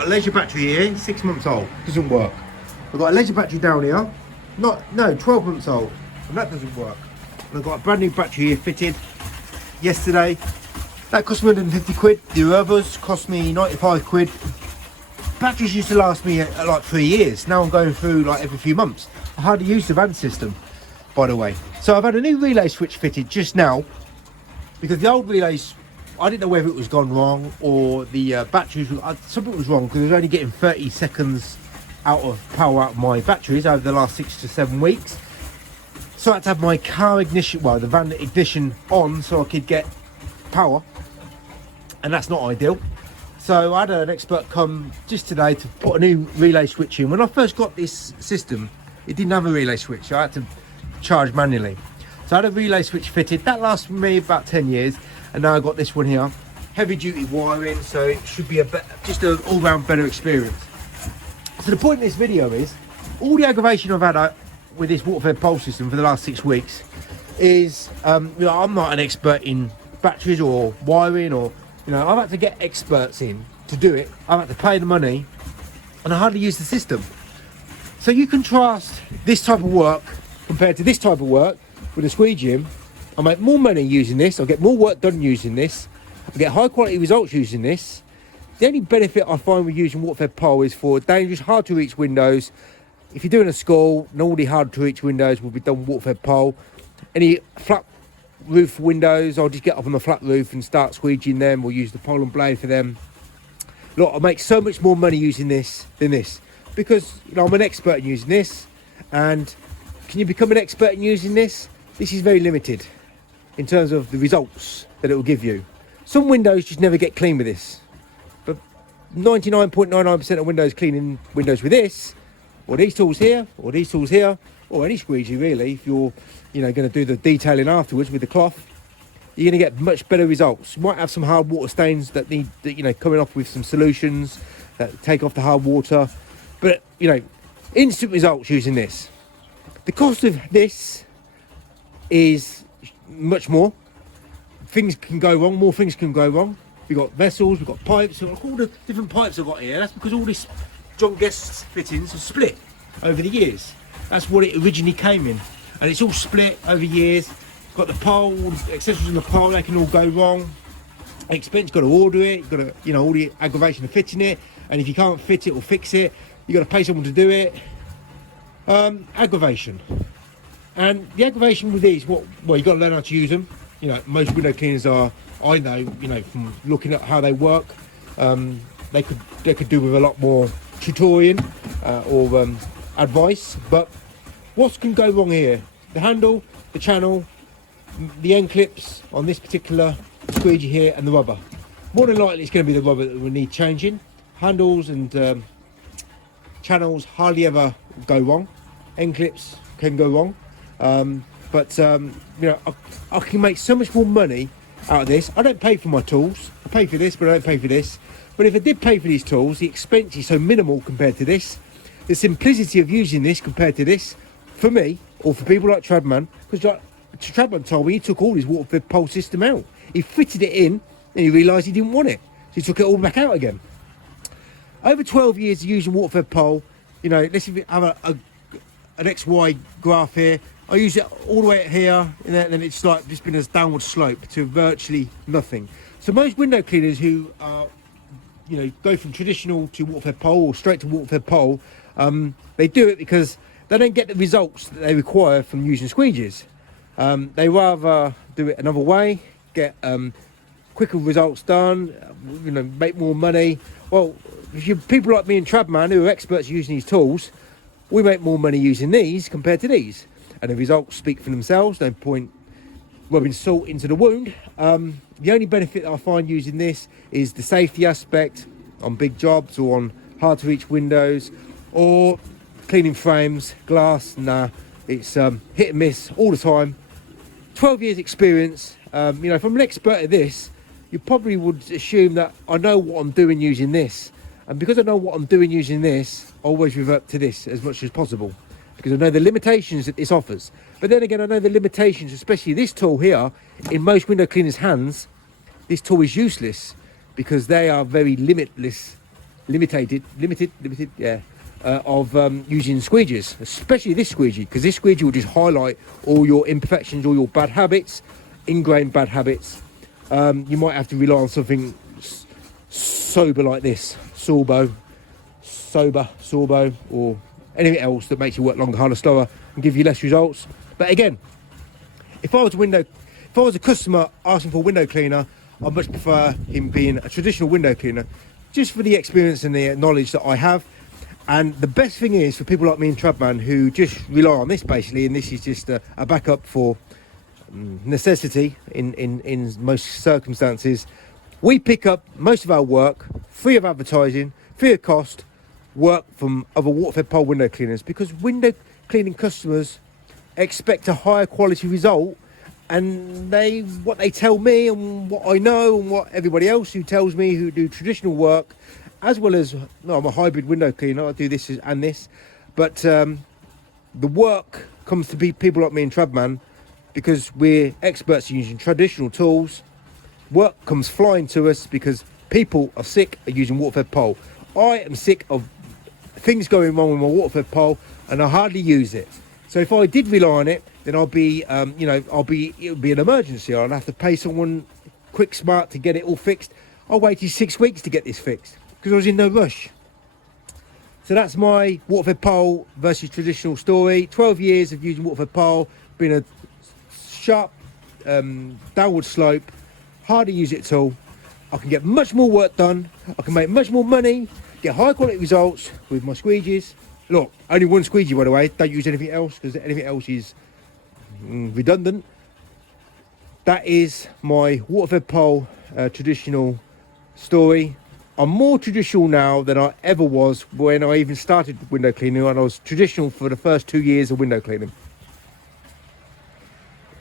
got a leisure battery here, 6 months old, doesn't work. I've got a leisure battery down here, 12 months old, and that doesn't work. And I've got a brand new battery here fitted yesterday. That cost me 150 quid. The others cost me 95 quid. Batteries used to last me like 3 years. Now I'm going through like every few months. I hardly use the van system, by the way. So I've had a new relay switch fitted just now, because the old relays, I didn't know whether it was gone wrong or the batteries, something was wrong, because I was only getting 30 seconds out of power out of my batteries over the last 6 to 7 weeks. So I had to have my car ignition, well, the van ignition on so I could get power, and that's not ideal. So I had an expert come just today to put a new relay switch in. When I first got this system, it didn't have a relay switch, so I had to charge manually. So I had a relay switch fitted. That lasted me about 10 years, and now I've got this one here. Heavy duty wiring, so it should be just an all-round better experience. So the point of this video is, all the aggravation I've had with this water-fed pole system for the last 6 weeks is, I'm not an expert in batteries or wiring, or I've had to get experts in to do it. I've had to pay the money, and I hardly use the system. So you contrast this type of work compared to this type of work with a squeegee. I make more money using this. I'll get more work done using this. I get high quality results using this. The only benefit I find with using water-fed pole is for dangerous, hard to reach windows. If you're doing a school, normally hard to reach windows will be done with water-fed pole. Any flat roof windows, I'll just get up on the flat roof and start squeegeeing them, or use the Polzn blade for them. Look, I make so much more money using this than this, because I'm an expert in using this. And can you become an expert in using this? This is very limited in terms of the results that it will give you. Some windows just never get clean with this, but 99.99% of windows cleaning windows with this, or these tools here, or these tools here, or any squeegee really, if you're going to do the detailing afterwards with the cloth, you're going to get much better results. You might have some hard water stains that need coming off with some solutions that take off the hard water, but instant results using this. The cost of this is much more. Things can go wrong, more things can go wrong. We've got vessels, we've got pipes, we've got all the different pipes I've got here. That's because all these John Guest fittings have split over the years. That's what it originally came in, and it's all split over years. Got the pole, accessories on the pole, they can all go wrong. Expense, you've got to order it, you've got to, all the aggravation of fitting it, and if you can't fit it or fix it, you've got to pay someone to do it. Aggravation. And the aggravation with these, well, you've got to learn how to use them. Most window cleaners are, I know, from looking at how they work, they could do with a lot more tutorial or advice. But what can go wrong here? The handle, the channel, the end clips on this particular squeegee here, and the rubber. More than likely it's going to be the rubber that will need changing. Handles and channels hardly ever go wrong. End clips can go wrong. But I can make so much more money out of this. I don't pay for my tools. I pay for this, but I don't pay for this. But if I did pay for these tools, the expense is so minimal compared to this. The simplicity of using this compared to this, for me, or for people like Tradman, because Tradman told me he took all his water-fed pole system out. He fitted it in, and he realised he didn't want it. So he took it all back out again. Over 12 years of using water-fed pole, let's have an XY graph here. I use it all the way here, and then it's like just been a downward slope to virtually nothing. So most window cleaners who are, go from traditional to water-fed pole or straight to water-fed pole, they do it because they don't get the results that they require from using squeegees. They rather do it another way, get quicker results done, make more money. Well, if you're people like me and Tradman who are experts using these tools, we make more money using these compared to these. And the results speak for themselves. No point rubbing salt into the wound. The only benefit that I find using this is the safety aspect on big jobs or on hard to reach windows or cleaning frames, glass. Nah, it's hit and miss all the time. 12 years experience. If I'm an expert at this, you probably would assume that I know what I'm doing using this. And because I know what I'm doing using this, I always revert to this as much as possible, because I know the limitations that this offers. But then again, I know the limitations, especially this tool here. In most window cleaners' hands, this tool is useless because they are very limitless limited, yeah, of using squeegees, especially this squeegee, because this squeegee will just highlight all your imperfections, all your bad habits, ingrained bad habits. You might have to rely on something sober like this, Sorbo, or anything else that makes you work longer, harder, slower, and give you less results. But again, if I was a customer asking for a window cleaner, I'd much prefer him being a traditional window cleaner, just for the experience and the knowledge that I have. And the best thing is for people like me and Trabman who just rely on this basically, and this is just a backup for necessity in most circumstances. We pick up most of our work free of advertising, free of cost, work from other water-fed pole window cleaners, because window cleaning customers expect a higher quality result, and what they tell me and what I know and what everybody else who tells me who do traditional work, as well as, no, I'm a hybrid window cleaner, I do this and this, but the work comes to people like me and Trabman, because we're experts in using traditional tools. Work comes flying to us because people are sick of using water-fed pole. I am sick of things going wrong with my water-fed pole, and I hardly use it. So if I did rely on it, then it would be an emergency. I'd have to pay someone quick smart to get it all fixed. I waited 6 weeks to get this fixed because I was in no rush. So that's my water-fed pole versus traditional story. 12 years of using water-fed pole, been a sharp downward slope, hard to use it at all. I can get much more work done, I can make much more money, get high quality results with my squeegees. Look, only one squeegee, by the way, don't use anything else, because anything else is redundant. That is my water-fed pole traditional story. I'm more traditional now than I ever was when I even started window cleaning, and I was traditional for the first 2 years of window cleaning.